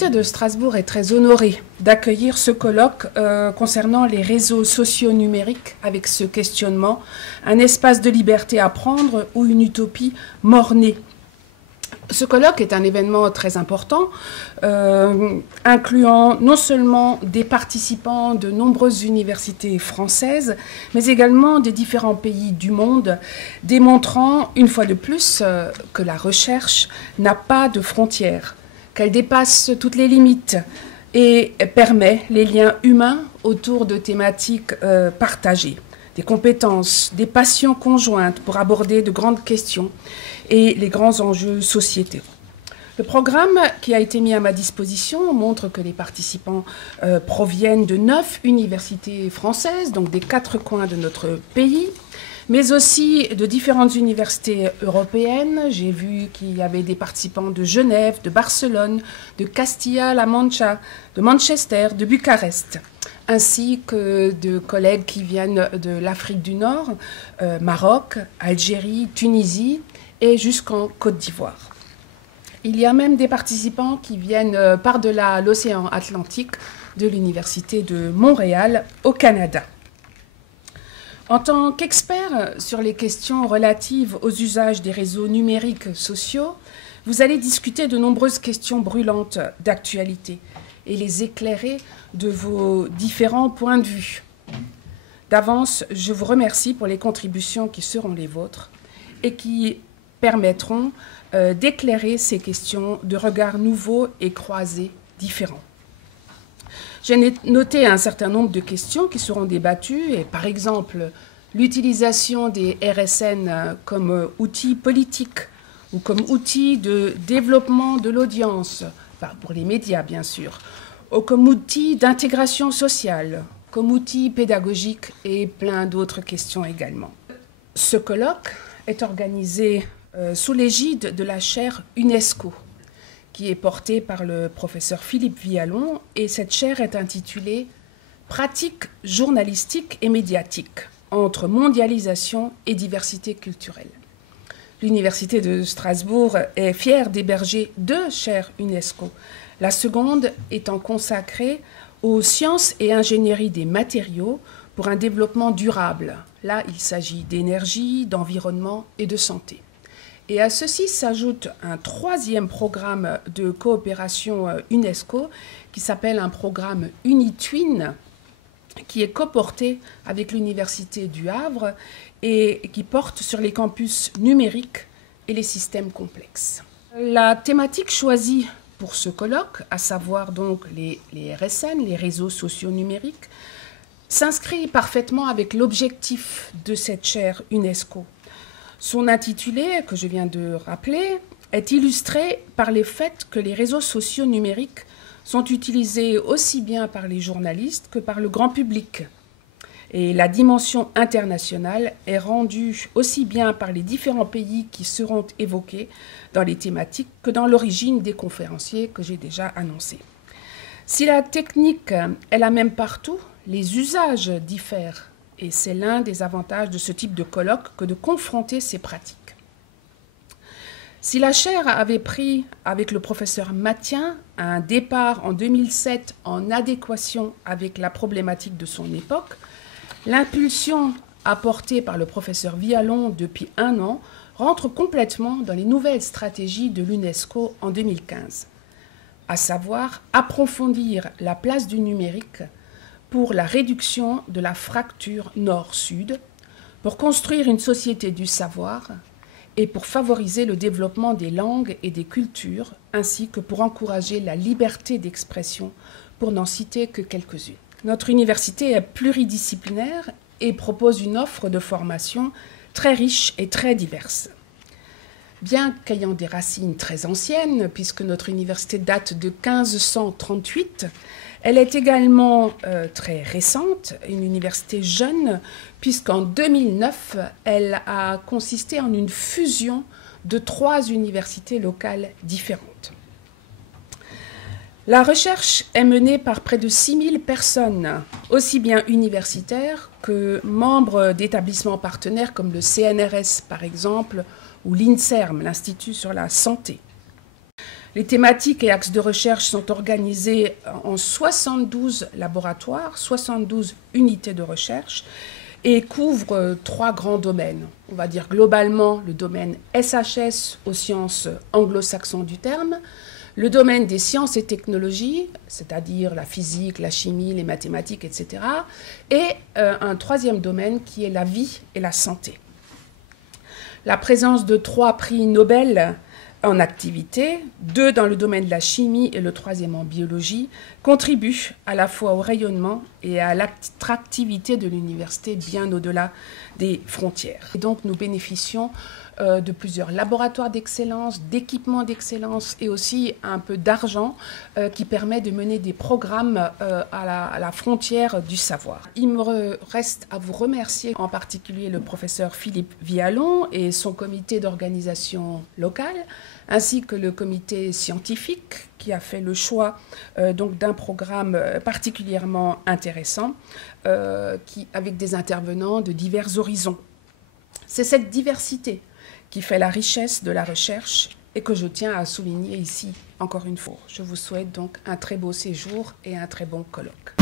L'Université de Strasbourg est très honorée d'accueillir ce colloque concernant les réseaux sociaux numériques avec ce questionnement, un espace de liberté à prendre ou une utopie mort-née. Ce colloque est un événement très important, incluant non seulement des participants de nombreuses universités françaises, mais également des différents pays du monde, démontrant une fois de plus que la recherche n'a pas de frontières, qu'elle dépasse toutes les limites et permet les liens humains autour de thématiques partagées, des compétences, des passions conjointes pour aborder de grandes questions et les grands enjeux sociétaux. Le programme qui a été mis à ma disposition montre que les participants proviennent de 9 universités françaises, donc des 4 coins de notre pays, mais aussi de différentes universités européennes. J'ai vu qu'il y avait des participants de Genève, de Barcelone, de Castilla-La Mancha, de Manchester, de Bucarest, ainsi que de collègues qui viennent de l'Afrique du Nord, Maroc, Algérie, Tunisie et jusqu'en Côte d'Ivoire. Il y a même des participants qui viennent par-delà l'océan Atlantique de l'Université de Montréal au Canada. En tant qu'expert sur les questions relatives aux usages des réseaux numériques sociaux, vous allez discuter de nombreuses questions brûlantes d'actualité et les éclairer de vos différents points de vue. D'avance, je vous remercie pour les contributions qui seront les vôtres et qui permettront d'éclairer ces questions de regards nouveaux et croisés différents. J'ai noté un certain nombre de questions qui seront débattues, et par exemple, l'utilisation des RSN comme outil politique ou comme outil de développement de l'audience, enfin pour les médias bien sûr, ou comme outil d'intégration sociale, comme outil pédagogique et plein d'autres questions également. Ce colloque est organisé sous l'égide de la chaire UNESCO, qui est portée par le professeur Philippe Viallon, et cette chaire est intitulée « Pratiques journalistiques et médiatiques entre mondialisation et diversité culturelle ». L'Université de Strasbourg est fière d'héberger 2 chaires UNESCO, la seconde étant consacrée aux sciences et ingénierie des matériaux pour un développement durable. Là, il s'agit d'énergie, d'environnement et de santé. Et à ceci s'ajoute un 3e programme de coopération UNESCO qui s'appelle un programme UniTwin, qui est coporté avec l'Université du Havre et qui porte sur les campus numériques et les systèmes complexes. La thématique choisie pour ce colloque, à savoir donc les RSN, les réseaux sociaux numériques, s'inscrit parfaitement avec l'objectif de cette chaire UNESCO. Son intitulé, que je viens de rappeler, est illustré par les faits que les réseaux sociaux numériques sont utilisés aussi bien par les journalistes que par le grand public. Et la dimension internationale est rendue aussi bien par les différents pays qui seront évoqués dans les thématiques que dans l'origine des conférenciers que j'ai déjà annoncés. Si la technique est la même partout, les usages diffèrent. Et c'est l'un des avantages de ce type de colloque que de confronter ces pratiques. Si la chaire avait pris, avec le professeur Mathien, un départ en 2007 en adéquation avec la problématique de son époque, l'impulsion apportée par le professeur Viallon depuis 1 an rentre complètement dans les nouvelles stratégies de l'UNESCO en 2015, à savoir approfondir la place du numérique pour la réduction de la fracture nord-sud, pour construire une société du savoir et pour favoriser le développement des langues et des cultures, ainsi que pour encourager la liberté d'expression, pour n'en citer que quelques-unes. Notre université est pluridisciplinaire et propose une offre de formation très riche et très diverse. Bien qu'ayant des racines très anciennes, puisque notre université date de 1538, elle est également très récente, une université jeune, puisqu'en 2009, elle a consisté en une fusion de 3 universités locales différentes. La recherche est menée par près de 6000 personnes, aussi bien universitaires que membres d'établissements partenaires comme le CNRS par exemple, ou l'INSERM, l'Institut sur la santé. Les thématiques et axes de recherche sont organisés en 72 laboratoires, 72 unités de recherche et couvrent 3 grands domaines. On va dire globalement le domaine SHS aux sciences anglo-saxons du terme, le domaine des sciences et technologies, c'est-à-dire la physique, la chimie, les mathématiques, etc. Et un 3e domaine qui est la vie et la santé. La présence de 3 prix Nobel en activité, 2 dans le domaine de la chimie et le 3e en biologie, contribue à la fois au rayonnement et à l'attractivité de l'université bien au-delà des frontières. Et donc nous bénéficions de plusieurs laboratoires d'excellence, d'équipements d'excellence et aussi un peu d'argent qui permet de mener des programmes à la frontière du savoir. Il me reste à vous remercier en particulier le professeur Philippe Vialon et son comité d'organisation locale, ainsi que le comité scientifique qui a fait le choix donc d'un programme particulièrement intéressant avec des intervenants de divers horizons. C'est cette diversité qui fait la richesse de la recherche et que je tiens à souligner ici encore une fois. Je vous souhaite donc un très beau séjour et un très bon colloque.